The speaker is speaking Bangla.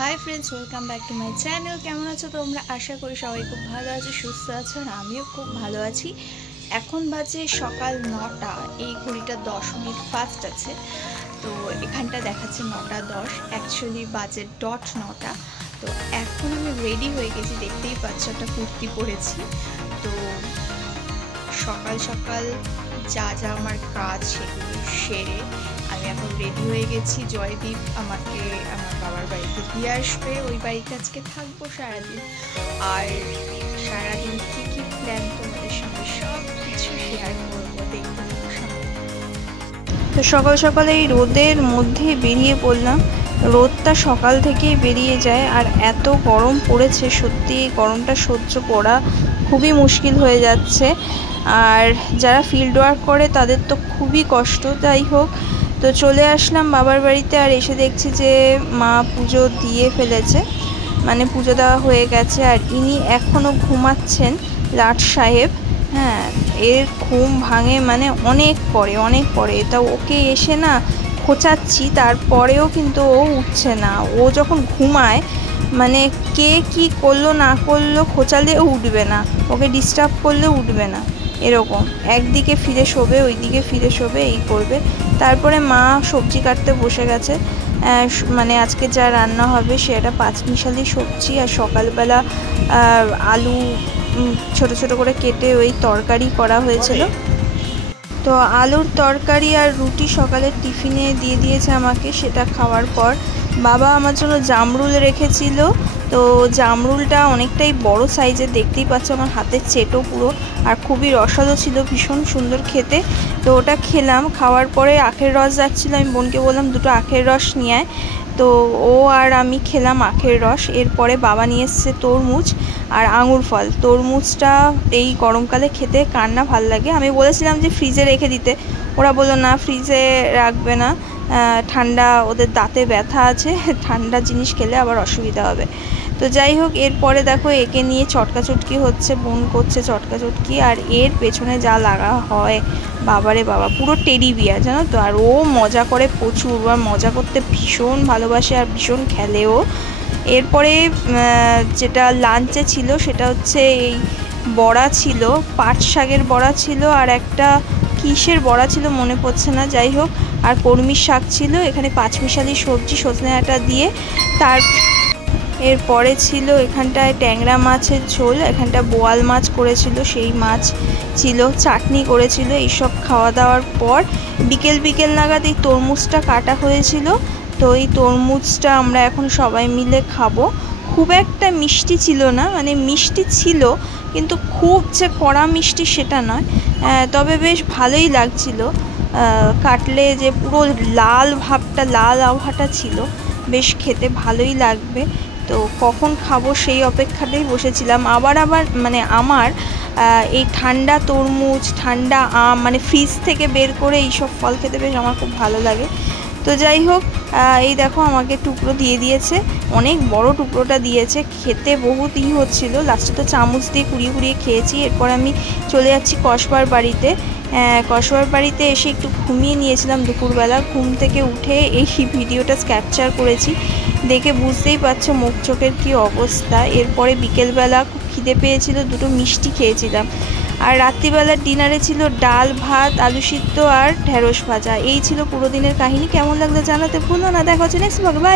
High friends welcome back to my channel केमन आछो तोमरा आशा करी सबाई खूब भालो आछो सुस्थ आछो और आमिও खूब भालो आछि। এখন বাজে সকাল 9টা, এই ঘড়িটা 10 মিনিট ফাস্ট আছে। তো এখানটা দেখাচ্ছে 9টা 10, অ্যাকচুয়ালি বাজে ডট 9টা। তো এখন আমি রেডি হয়ে গেছি, দেখতেই পাচ্ছ একটা কুর্তি পরেছি। তো সকাল সকাল যা যা আমার কাজ সেগুলো সেরে আমি এখন রেডি হয়ে গেছি। জয়দীপ আমাকে আমার বাবার বাড়িতে দিয়ে আসবে, ওই বাড়িতে আজকে থাকবো সারাদিন। আর সারাদিন কী কী প্ল্যান তোমাদের সঙ্গে সব কিছু শেয়ার করবো, দেখতে থাকো সঙ্গে। তো সকাল সকাল এই রোদের মধ্যে বেরিয়ে পড়লাম। রোদটা সকাল থেকেই বেরিয়ে যায় আর এত গরম পড়েছে, সত্যি এই গরমটা সহ্য করা খুবই মুশকিল হয়ে যাচ্ছে। আর যারা ফিল্ড ওয়ার্ক করে তাদের তো খুবই কষ্ট। যাই হোক, তো চলে আসলাম বাবার বাড়িতে আর এসে দেখছি যে মা পুজো দিয়ে ফেলেছে, মানে পুজো দেওয়া হয়ে গেছে। আর ইনি এখনও ঘুমাচ্ছেন, লাট সাহেব। হ্যাঁ, এর ঘুম ভাঙে মানে অনেক পরে। তা ওকে এসে না খোঁচাচ্ছি, তারপরেও কিন্তু ও উঠছে না। ও যখন ঘুমায় মানে কে কি করলো না করলো, খোঁচালেও উঠবে না, ওকে ডিস্টার্ব করলেও উঠবে না, এরকম একদিকে ফিরে শোবে ওইদিকে ফিরে শোবে, এই করবে। তারপরে মা সবজি কাটতে বসে গেছে, মানে আজকে যা রান্না হবে সেটা পাঁচমিশালি সবজি। আর সকালবেলা আলু ছোট ছোট করে কেটে ওই তরকারি করা হয়েছিল। তো আলুর তরকারি আর রুটি সকালের টিফিনে দিয়ে দিয়েছে আমাকে। সেটা খাওয়ার পর বাবা আমার জন্য জামরুল রেখেছিল। তো জামরুলটা অনেকটাই বড় সাইজের, দেখতেই পাচ্ছ আমার হাতের চেটো পুরো, আর খুবই রসালো ছিল, ভীষণ সুন্দর খেতে। তো ওটা খেলাম। খাওয়ার পরে আখের রস যাচ্ছিলো, আমি বোনকে বললাম দুটো আখের রস নিয়ে আয়। তো ও আর আমি খেলাম আখের রস। এরপরে বাবা নিয়ে এসছে তরমুজ আর আঙুর ফল। তরমুজটা এই গরমকালে খেতে কার না ভাল লাগে। আমি বলেছিলাম যে ফ্রিজে রেখে দিতে, ওরা বললো না ফ্রিজে রাখবে না, ঠান্ডা, ওদের দাঁতে ব্যথা আছে, ঠান্ডা জিনিস খেলে আবার অসুবিধা হবে। তো যাই হোক, এরপরে দেখো একে নিয়ে চটকাচটকি হচ্ছে, বোন করছে চটকাচটকি। আর এর পেছনে যা লাগা হয় বাবারে বাবা, পুরো টেডি বিয়ার জানো তো। আর ও মজা করে প্রচুর, আর মজা করতে ভীষণ ভালোবাসে আর ভীষণ খেলেও। এরপরে যেটা লাঞ্চে ছিল সেটা হচ্ছে এই বড়া ছিল, পাট শাকের বড়া ছিল, আর একটা কিসের বড়া ছিল মনে পড়ছে না। যাই হোক, আর কলমির শাক ছিল, এখানে পাঁচমিশালি সবজি সজনে ডাঁটা দিয়ে। তার এরপরে ছিল এখানটায় ট্যাংরা মাছের ঝোল, এখানটা বোয়াল মাছ করেছিল, সেই মাছ ছিল, চাটনি করেছিল। এইসব খাওয়া দাওয়ার পর বিকেল নাগাদ এই তরমুজটা কাটা হয়েছিল। তো এই তরমুজটা আমরা এখন সবাই মিলে খাবো। খুব একটা মিষ্টি ছিল না, মানে মিষ্টি ছিল কিন্তু খুব যে কড়া মিষ্টি সেটা নয়, তবে বেশ ভালোই লাগছিল। কাটলে যে পুরো লাল ভাবটা, লাল আভাটা ছিল, বেশ খেতে ভালোই লাগবে। তো কখন খাবো সেই অপেক্ষাতেই বসেছিলাম। আবার মানে আমার এই ঠান্ডা তরমুজ, ঠান্ডা আম, মানে ফ্রিজ থেকে বের করে এইসব ফল খেতে বেশ আমার খুব ভালো লাগে। তো যাই হোক, এই দেখো আমাকে টুকরো দিয়ে দিয়েছে, অনেক বড় টুকরোটা দিয়েছে, খেতে বহুত হচ্ছিলো। লাস্টে তো চামচ দিয়ে কুড়িয়ে খেয়েছি। এরপর আমি চলে যাচ্ছি কসবার বাড়িতে। কসবার বাড়িতে এসে একটু ঘুমিয়ে নিয়েছিলাম দুপুরবেলা। ঘুম থেকে উঠে এই ভিডিওটা ক্যাপচার করেছি, দেখে বুঝতেই পারছো মুখ চোখের কী অবস্থা। এরপরে বিকেলবেলা খুব খিদে পেয়েছিল, দুটো মিষ্টি খেয়েছিলাম। আর রাত্রিবেলার ডিনারে ছিল ডাল ভাত, আলু সিদ্ধ আর ঢেঁড়স ভাজা। এই ছিল পুরো দিনের কাহিনী। কেমন লাগলো জানাতে ভুলো না। দেখা হচ্ছে নেক্সট ব্লগে। বাই।